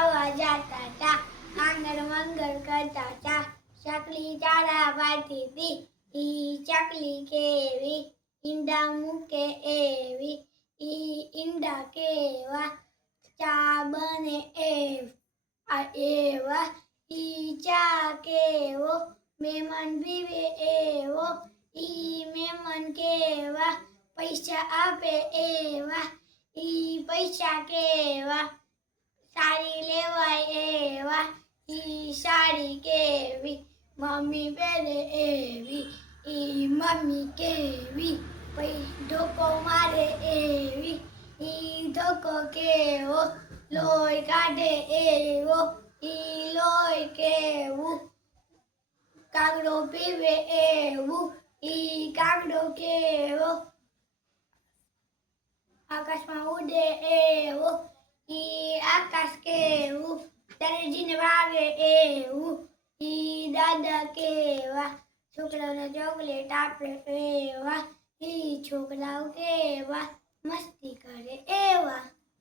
ખાવા જાતા તા, આંગણ મંગળ કરતા તા, ચકલી ચારા પાડતી હતી, ઈ ચકલી કેવી, ઈંડા મૂકે એવી, ઈ ઈંડા કેવા, ચા બને એવા, ઈ ચા કેવો, મહેમાન પીવે એવો, ઈ મહેમાન કેવા, પૈસા આપે એવા, ઈ પૈસા કેવા, સાડી લેવાય એવા, ઈ સાડી કેવી, મમ્મી પહેરે એવી, ઈ મમ્મી કેવી, ધોકો મારે એવી, ઈ ધોકો કેવો, લોહી કાઢે એવો, ઈ લોહી કેવું, કાગડો પીવે એવું, ઈ કાગડો કેવો, આકાશમાં ઉડે એવો, ઈ આકાશ કેવું, દરજીને વાગે એવું, ઈ દાદા કેવા, છોકરાઓને ચોકલેટ આપે એવા, ઈ છોકરાઓ કેવા, મસ્તી કરે